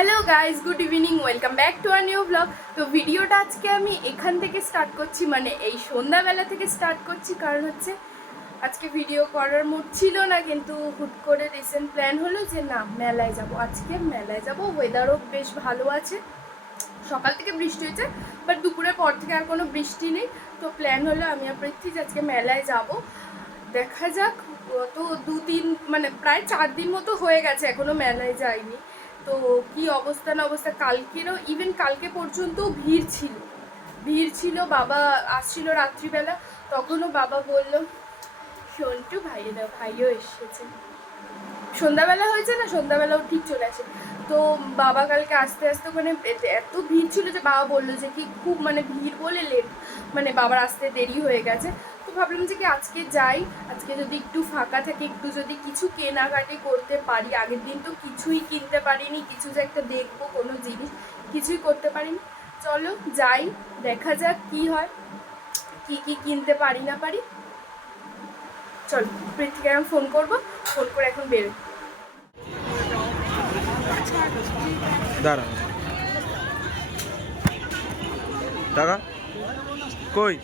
Hello guys, good evening, welcome back to our new blog. তো ভিডিওটা আজকে আমি এখান থেকে স্টার্ট করছি, মানে এই সন্ধ্যাবেলা থেকে স্টার্ট করছি। কারণ হচ্ছে আজকে ভিডিও করার মুড ছিল না, কিন্তু হুট করে রিসেন্ট প্ল্যান হলো যে না, মেলায় যাব। আজকে মেলায় যাব, ওয়েদারও বেশ ভালো আছে। সকাল থেকে বৃষ্টি হয়েছে, বাট দুপুরের পর থেকে আর কোনো বৃষ্টি নেই। তো প্ল্যান হলো আমি আর পৃথ্বী আজকে মেলায় যাব। দেখা যাক, তো মানে প্রায় 4 দিন মতো হয়ে গেছে, এখনও মেলায় যাইনি। তো কি অবস্থা না অবস্থা, কালকেরও ইভেন কালকে পর্যন্ত ভিড় ছিল। বাবা আসছিল রাত্রিবেলা, তখনও বাবা বলল সন্টু ভাইও এসেছে। সন্ধ্যাবেলা হয়েছে না, সন্ধ্যাবেলাও ঠিক চলে আসে। তো বাবা কালকে আস্তে আস্তে ওখানে এত ভিড় ছিল যে বাবা বললো যে কি খুব মানে ভিড় বলে মানে বাবার আসতে দেরি হয়ে গেছে। তো ভাবলাম যে কি আজকে যাই, আজকে যদি একটু ফাঁকা থাকে, একটু যদি কিছু কেনাকাটি করতে পারি। আগের দিন তো কিছুই কিনতে পারিনি, কিছু যে একটা দেখবো কোনো জিনিস, কিছুই করতে পারিনি। চলো যাই, দেখা যাক কি হয়, কি কি কিনতে পারি না পারি। চলো পৃথ্বীকে আমি ফোন করবো, ফোন করে এখন বেরো। দাঁড়া টাকা কই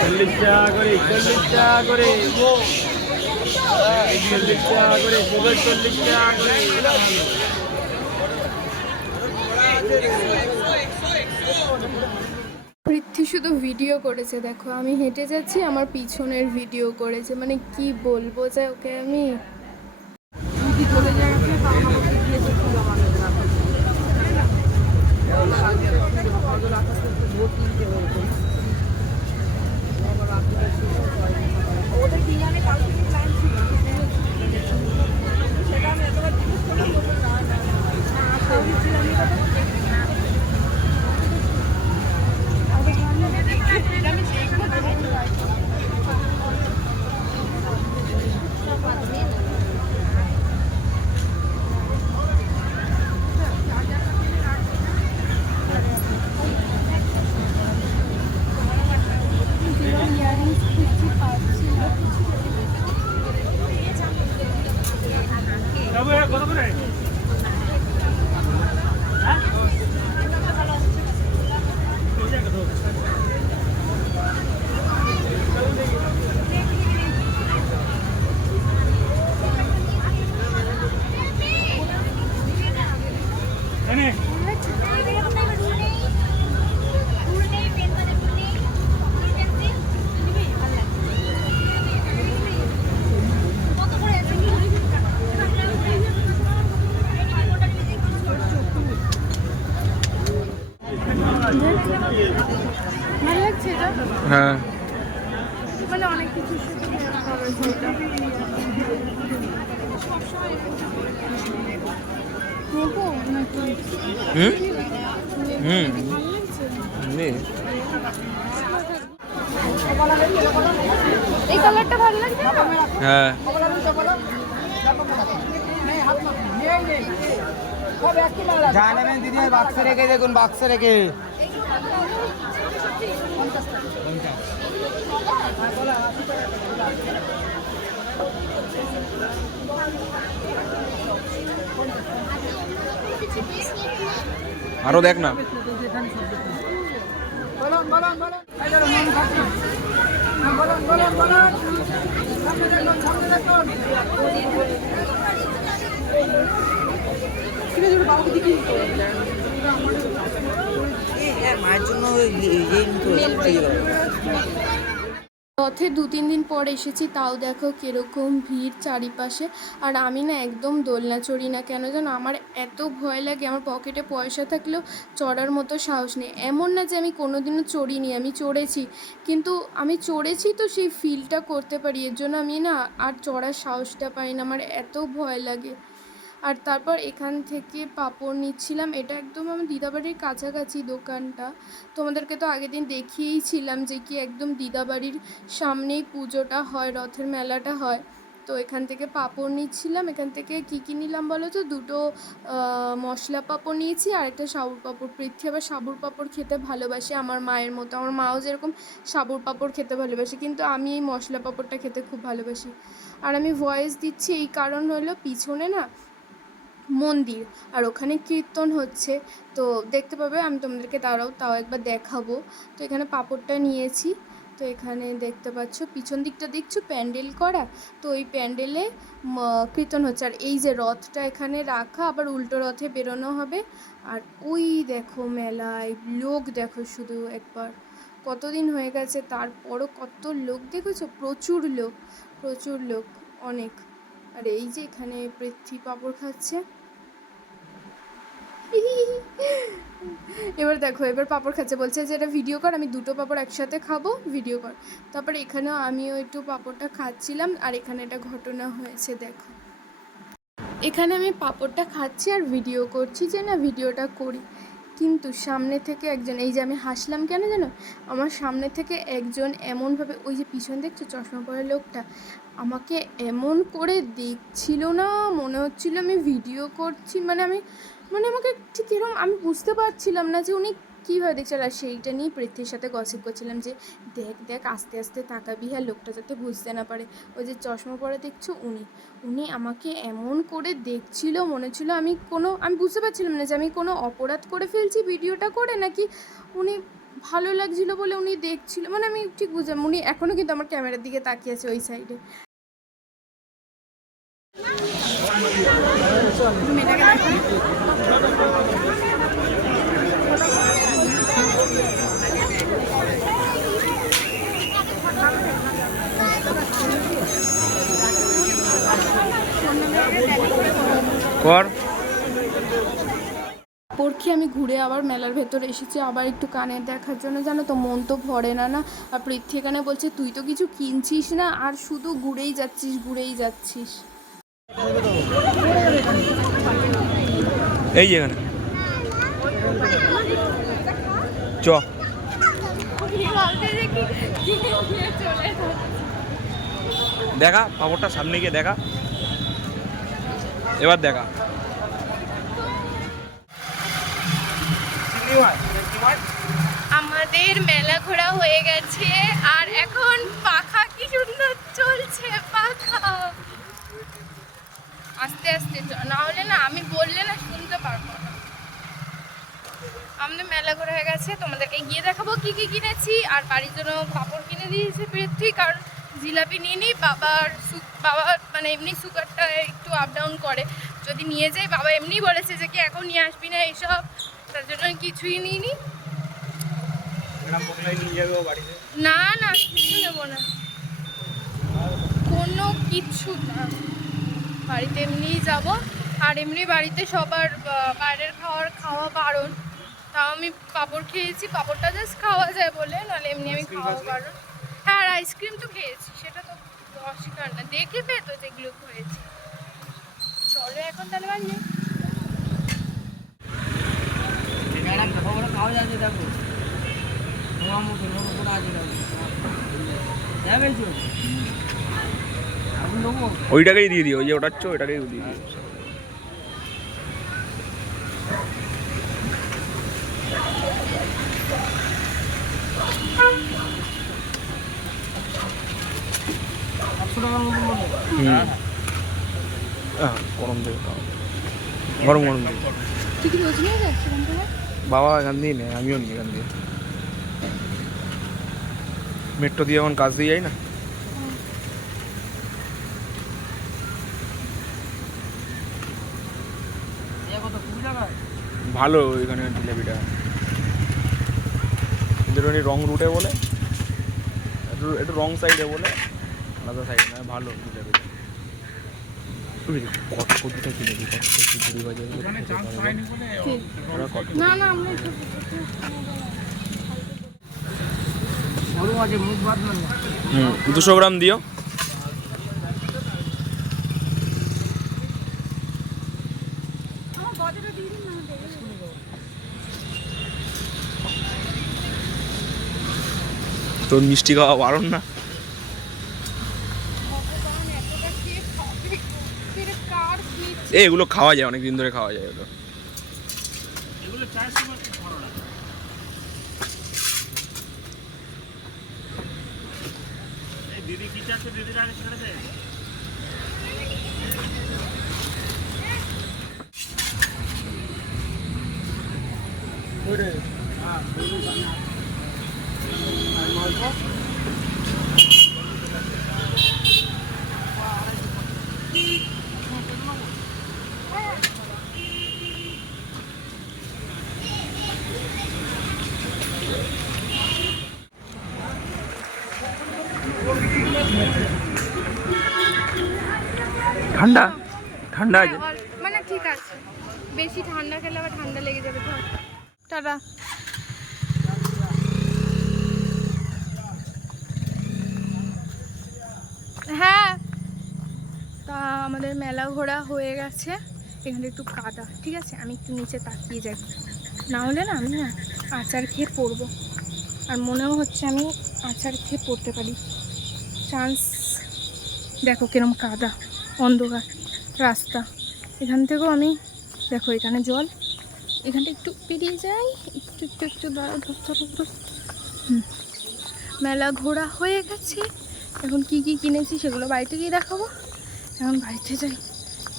চল্লিশ টাকা করে 40 টাকা করে 40 টাকা করে 40 টাকা করে। পৃথ্বী শুধু ভিডিও করেছে, দেখো আমি হেঁটে যাচ্ছি, আমার পিছনের ভিডিও করেছে। মানে কি বলবো যে ওকে আমি। কত করে? ভালো লাগছে এটা, হ্যাঁ মানে অনেক কিছু হুম হুম নে এই কালারটা ভালো লাগছে না? হ্যাঁ জানেন দিদি, বাক্সে রেখে দেখুন, বাক্সে রেখে। আরো দেখ না। মায়ের জন্য রথে 2-3 দিন পর এসেছি, তাও দেখো কীরকম ভিড় চারিপাশে। আর আমি না একদম দোলনা চড়ি না, কেন জানো, আমার এত ভয় লাগে। আমার পকেটে পয়সা থাকলেও চড়ার মতো সাহস নেই। এমন না যে আমি কোনোদিনও চড়িনি, আমি চড়েছি, কিন্তু আমি চড়েছি তো সেই ফিলটা করতে পারি, এর জন্য আমি না আর চড়ার সাহসটা পাই না, আমার এত ভয় লাগে। আর তারপর এখান থেকে পাঁপড় নিচ্ছিলাম। এটা একদম আমার দিদাবাড়ির কাছাকাছি দোকানটা। তোমাদেরকে তো আগের দিন দেখিয়েইছিলাম যে কি একদম দিদাবাড়ির সামনেই পুজোটা হয়, রথের মেলাটা হয়। তো এখান থেকে পাঁপড় নিচ্ছিলাম। এখান থেকে কী নিলাম বলো তো, 2টো মশলা পাঁপড় নিয়েছি আর একটা সাবুর পাঁপড়। পৃথ্বী আবার সাবুর পাঁপড় খেতে ভালোবাসে আমার মায়ের মতো। আমার মাও যেরকম সাবুর পাঁপড় খেতে ভালোবাসে, কিন্তু আমি এই মশলা পাঁপড়টা খেতে খুব ভালোবাসি। আর আমি ভয়েস দিচ্ছি এই কারণ হলো, পিছনে না মন্দির আর ওখানে কীর্তন হচ্ছে, তো দেখতে পাবে। আমি তোমাদেরকে তাও একবার দেখাবো। তো এখানে পাঁপড়টা নিয়েছি। তো এখানে দেখতে পাচ্ছ পিছন দিকটা দেখছো প্যান্ডেল করা, তো ওই প্যান্ডেলে কীর্তন হচ্ছে। আর এই যে রথটা এখানে রাখা, আবার উল্টো রথে বেরোনো হবে। আর ওই দেখো মেলায় লোক দেখো, শুধু একবার কতদিন হয়ে গেছে তারপরও কত লোক দেখেছো, প্রচুর লোক অনেক। আর এই যে এখানে পৃথ্বী পাঁপড় খাচ্ছে। এবার দেখো, এবার পাঁপড় খাচ্ছে, বলছে যে এটা ভিডিও কর, আমি 2টো পাঁপড় একসাথে খাবো, ভিডিও কর। তারপরে এখানেও আমিও একটু পাঁপড়টা খাচ্ছিলাম। আর এখানে একটা ঘটনা হয়েছে দেখো, এখানে আমি পাঁপড়টা খাচ্ছি আর ভিডিও করছি যে না ভিডিওটা করি, কিন্তু সামনে থেকে একজন, এই যে আমি হাসলাম কেন জানো, আমার সামনে থেকে একজন এমনভাবে, ওই যে পিছন দেখছো চশমা পরা লোকটা, আমাকে এমন করে দেখছিল না, মনে হচ্ছিল আমি ভিডিও করছি। মানে আমাকে ঠিক এরকম, আমি বুঝতে পারছিলাম না যে উনি কীভাবে দেখছিল। আর সেইটা নিয়ে পৃথ্বীর সাথে গসিপ করছিলাম যে দেখ আস্তে আস্তে তাকাবি, হ্যাঁ লোকটা যাতে বুঝতে না পারে। ওই যে চশমা পরা দেখছো উনি আমাকে এমন করে দেখছিল, মনে ছিল আমি বুঝতে পারছিলাম না যে আমি কোনো অপরাধ করে ফেলছি ভিডিওটা করে, নাকি উনি ভালো লাগছিল বলে উনি দেখছিল, মানে আমি ঠিক বুঝলাম। উনি এখনও কিন্তু আমার ক্যামেরার দিকে তাকিয়ে আছে ওই সাইডে। কর পরখি আমি ঘুরে আবার মেলার ভেতরে এসেছি, আবার একটু কানের দেখার জন্য, জানো তো মন তো ভরে না। আর পৃথ্বী এখানে বলছে তুই তো কিছু কিনছিস না, আর শুধু ঘুরেই যাচ্ছিস। এই যে এখানে চ, দেখা পাঁপড়টা সামনে গিয়ে দেখা, এবার দেখা। আমাদের মেলা ঘোরা হয়ে গেছে, আর এখন পাখা কি সুন্দর চলছে, পাখা আস্তে আস্তে, না হলে না আমি বললে না শুনতে পারবো না। আমাদের মেলা ঘোরা হয়ে গেছে, তোমাদেরকে গিয়ে দেখাবো কি কিনেছি। আর বাড়ির জন্য পাঁপড় কিনে দিয়েছে পৃথ্বী, কারণ জিলাপি নিয়ে নিই। বাবার মানে এমনি সুগারটা একটু আপ ডাউন করে, যদি নিয়ে যাই বাবা এমনি বলেছে যে কি এখন নিয়ে আসবি না এইসব, তার জন্য কিছুই নিইনি। না কিছু নেবো না, কোনো কিছু না, বাড়িতে এমনিই যাব। আর এমনি বাড়িতে সবার বাইরের খাওয়া বারণ, তাও আমি পাঁপড় খেয়েছি, পাঁপড়টা জাস্ট খাওয়া যায় বলে, নাহলে এমনি আমি খাওয়া বারণ। হ্যাঁ আর আইসক্রিম তো খেয়েছি, সেটা তো অস্বীকার না, দেখে পেতো যেগুলো হয়েছে। চলো এখন তাহলে বানিয়ে ওইটাকেই দিয়ে দিও, ওই যে ওটাচ্ছ ওইটাকেই দিয়ে দিও। গরম দেবে, গরম দেবে। বাবা এখান দিয়ে নেয়, আমিও নিই এখান দিয়ে। মেট্রো দিয়ে এখন কাজ দিয়ে যাই না। ভালো এখানে জিলাপিটা, এদের রং রুটে বলে একটু রং সাইডে বলে আলাদা সাইডে না ভালো জিলাপিটা। কতটা কিনে দিই কত চুরি বাজার না না আমরা একটু সরু আছে মুখ বাদ না 200 গ্রাম দিও। তোর মিষ্টি খাওয়া বারণ না। এগুলো খাওয়া যায়, অনেক দিন ধরে খাওয়া যায় ওগুলো। এগুলো চায়ের সময় ভালো লাগে। এই দিদি কি চাচ্ছে, দিদির আগে ছেড়ে দে। ঠান্ডা ঠান্ডা আছে। মানে ঠিক আছে, বেশি ঠান্ডা খেলে আবার ঠান্ডা লেগে যাবে তো। টাটা। হ্যাঁ, তা আমাদের মেলা ঘোরা হয়ে গেছে। এখানে একটু কাদা, ঠিক আছে, আমি একটু নিচে তাকিয়ে যাই, না হলে না আমি না আচার খেয়ে পড়বো। আর মনেও হচ্ছে আমি আচার খেয়ে পড়তে পারি, চান্স। দেখো কিরম কাদা, অন্ধকার রাস্তা। এখান থেকেও আমি, দেখো এখানে জল, এখানটা একটু পেরিয়ে যাই, একটু একটু একটু ধরো। মেলা ঘোরা হয়ে গেছে। এখন কি কি কিনেছি সেগুলো বাড়িতে গিয়ে দেখাবো। এখন বাড়িতে যাই।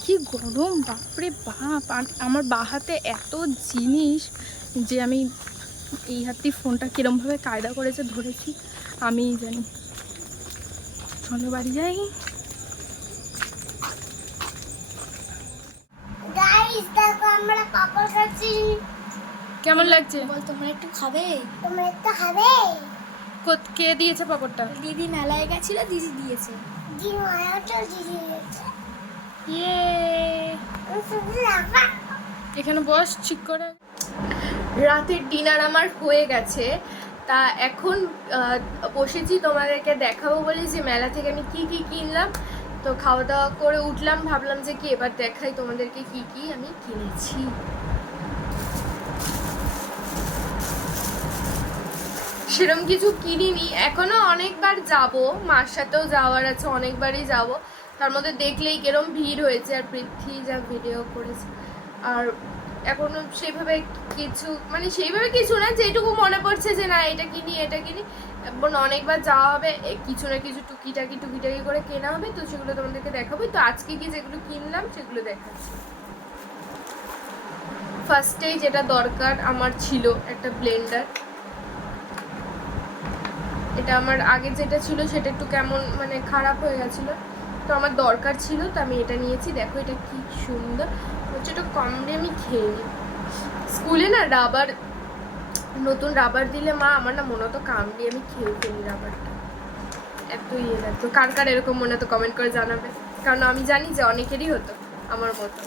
কি গরম, বাপরে বাপ। আর আমার বাঁ হাতে এত জিনিস যে আমি এই হাতে ফোনটা কীরমভাবে কায়দা করেছে ধরেছি আমিই জানি। চলো বাড়ি যাই। গাইস দেখো আমরা পাপড় খাচ্ছি। কেমন লাগছে? বল তোমরা একটু খাবে? তোমরা একটু খাবে? কে দিয়েছে পাপড়টা? দিদি মেলায় গেছিল, দিদি দিয়েছে। দিদি মায়াটা দিদি দিয়েছে। ইয়ে, এখানে বস ঠিক করে। রাতের ডিনার আমার হয়ে গেছে। তা এখন বসেছি তোমাদেরকে দেখাবো বলে যে মেলা থেকে আমি কি কি কিনলাম। তো খাওয়া দাওয়া করে উঠলাম, ভাবলাম যে কি এবার দেখাই তোমাদেরকে কি কি আমি কিনেছি। সেরকম কিছু কিনিনি এখনো, অনেকবার যাব, মার সাথেও যাওয়ার আছে, অনেকবারই যাব। তার মধ্যে দেখলেই কিরম ভিড় হয়েছে, আর পৃথ্বী যা ভিডিও করেছে। আর এখনো সেইভাবে কিছু, মানে সেইভাবে কিছু না, যেটুকু মনে পড়ছে যে না এটা কিনি এটা কিনি। এবং অনেকবার যাওয়া হবে, কিছু না কিছু টুকিটাকি করে কেনা হবে। তো সেগুলো তোমাদেরকে দেখাবো। তো আজকে কি যেগুলো কিনলাম সেগুলো দেখাচ্ছি। ফার্স্টেই যেটা দরকার আমার ছিল একটা ব্লেন্ডার। এটা আমার আগে যেটা ছিল সেটা একটু কেমন মানে খারাপ হয়ে গেছিলো, তো আমার দরকার ছিল, তো আমি এটা নিয়েছি। দেখো এটা কি সুন্দর হচ্ছে, এটা কম দিয়ে আমি খেয়ে নিই। স্কুলে না রাবার, নতুন রাবার দিলে মা আমার না মনে হতো কাম দিয়ে আমি খেয়ে ফেলি রাবারটা, এত ইয়ে লাগতো। কার কার এরকম মনে হতো কমেন্ট করে জানাবে, কারণ আমি জানি যে অনেকেরই হতো আমার মতো।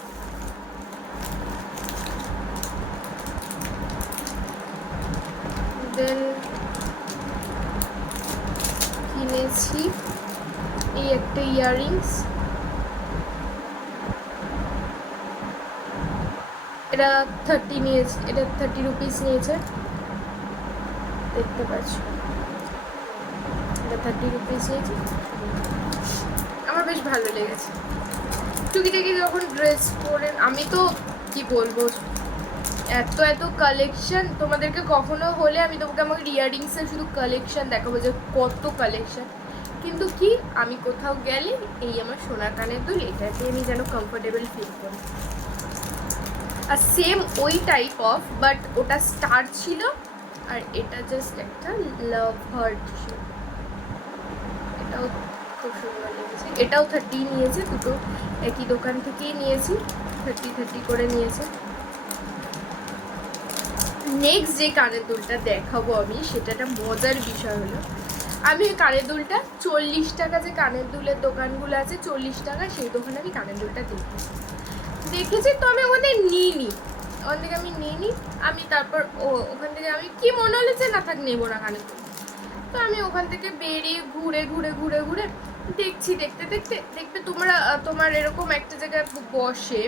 দেন কিনেছি এই একটা ইয়াররিংস। এটা 30 নিয়েছে, এটা 30 রুপিস নিয়েছে, দেখতে পাচ্ছ। এটা 30 রুপিস নিয়েছে, আমার বেশ ভালো লেগেছে। টুকিটাকি যখন ড্রেস পরে, আমি তো কি বলবো, এত এত কালেকশন তোমাদেরকে কখনো হলে আমি তোমাকে আমাকে ইয়াররিংসের শুধু কালেকশন দেখাবো যে কত কালেকশন। কিন্তু কি আমি কোথাও গেলে এই আমার সোনার কানের দুল, এটাতে আমি যেন কমফোর্টেবল ফিল করি। আর সেম ওই টাইপ অফ, বাট ওটা স্টার ছিল আর এটা জাস্ট একটা লাভ হার্ট ছিল। এটাও খুব সুন্দর লেগেছে। এটাও 30 নিয়েছে, দুটো একই দোকান থেকেই নিয়েছি, 30 করে নিয়েছে। নেক্সট যে কানের দুলটা দেখাবো আমি, সেটা একটা মজার বিষয় হলো, আমি ওই কানের দুলটা 40 টাকা, যে কানের দুলের দোকানগুলো আছে 40 টাকা, সেই দোকানে আমি কানের দুলটা দেখেছি। তো আমি ওখান থেকে নিইনি, আমি তারপর ওখান থেকে আমি কি মনে হলো যে না থাক, নেবো না কানের দুল। তো আমি ওখান থেকে বেরিয়ে ঘুরে ঘুরে ঘুরে ঘুরে দেখছি, দেখতে দেখতে দেখবে তোমার এরকম একটা জায়গায় বসে,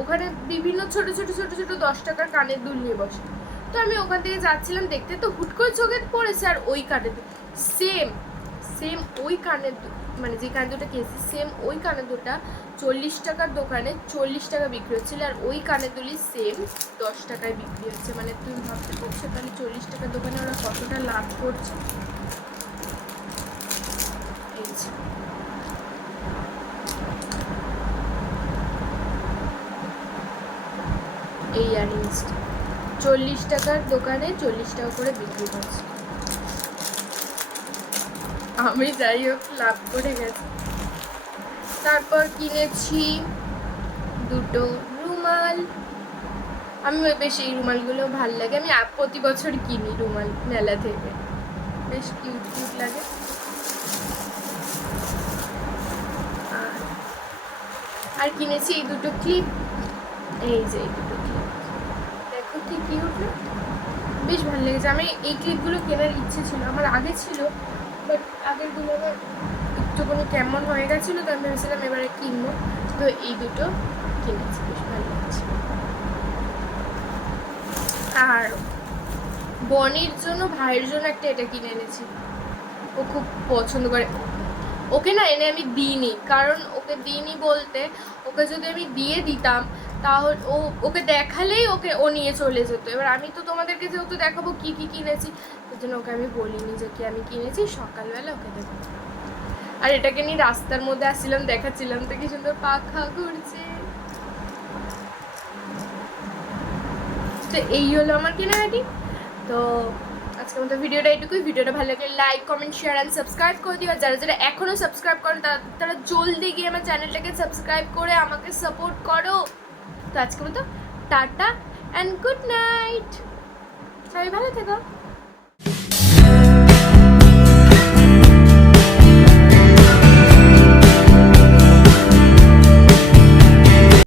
ওখানে বিভিন্ন ছোট ছোট ছোট ছোট 10 টাকার কানের দুল নিয়ে বসে। তো আমি ওখান থেকে যাচ্ছিলাম দেখতে, তো হুট করে চোখে পড়েছে আর ওই কানের দুল সেম ওই কানের দুল, মানে যে কানের দুলটা কিনেছি সেম ওই কানের দুলটা 40 টাকার দোকানে 40 টাকা বিক্রি হচ্ছিল, আর ওই কানের দুলই সেম 10 টাকায় বিক্রি হচ্ছে। মানে তুমি ভাবতে পারছো তাহলে 40 টাকার দোকানে ওরা কতটা লাভ করছে। এই ইয়াররিংসটা 40 টাকার দোকানে 40 টাকা করে বিক্রি করছে। আমি যাই হোক লাভ করে গেছি। তারপর কিনেছি দুটো রুমাল। আমি বেশ এই রুমালগুলো ভালো লাগে, আমি প্রতি বছর কিনি রুমাল মেলা থেকে, বেশ কিউট কিউট লাগে। আর কিনেছি এই দুটো ক্লিপ, এই যে এই দুটো ক্লিপ দেখো কি কিউট না, বেশ ভালো লেগেছে। আমি এই ক্লিপগুলো কেনার ইচ্ছে ছিল, আমার আগে ছিল, বাট আগেরগুলো আমার একটুখানি কেমন হয়ে গেছিলো, তো আমি ভেবেছিলাম এবারে কিনবো। তো এই দুটো কিনেছি, বেশ ভালো লাগছে। আর বনির জন্য, ভাইয়ের জন্য একটা এটা কিনে এনেছি, ও খুব পছন্দ করে। ওকে না এনে আমি দিইনি, কারণ ওকে দিইনি বলতে, ওকে যদি আমি দিয়ে দিতাম তাহলে ওকে দেখালেই ও নিয়ে চলে যেত। এবার আমি তো তোমাদেরকে যেহেতু দেখাবো কি কি কিনেছি, ওই জন্য ওকে আমি বলিনি যে কি আমি কিনেছি, সকালবেলা ওকে দেবো। আর এটাকে নিয়ে রাস্তার মধ্যে আসছিলাম, দেখাচ্ছিলাম তো কি সুন্দর পাখা ঘুরছে। তো এই হলো আমার কেনাকাটি। তো আজকের মতো ভিডিওটা এইটুকুই। ভিডিওটা ভালো লাগলে like, comment, share and subscribe করে দিও। আর যারা যারা এখনও সাবস্ক্রাইব করেন তারা জলদি গিয়ে আমার চ্যানেলটাকে সাবস্ক্রাইব করে আমাকে সাপোর্ট করো। তো আজকের মতো টাটা অ্যান্ড গুড নাইট, সবাই ভালো থেকো।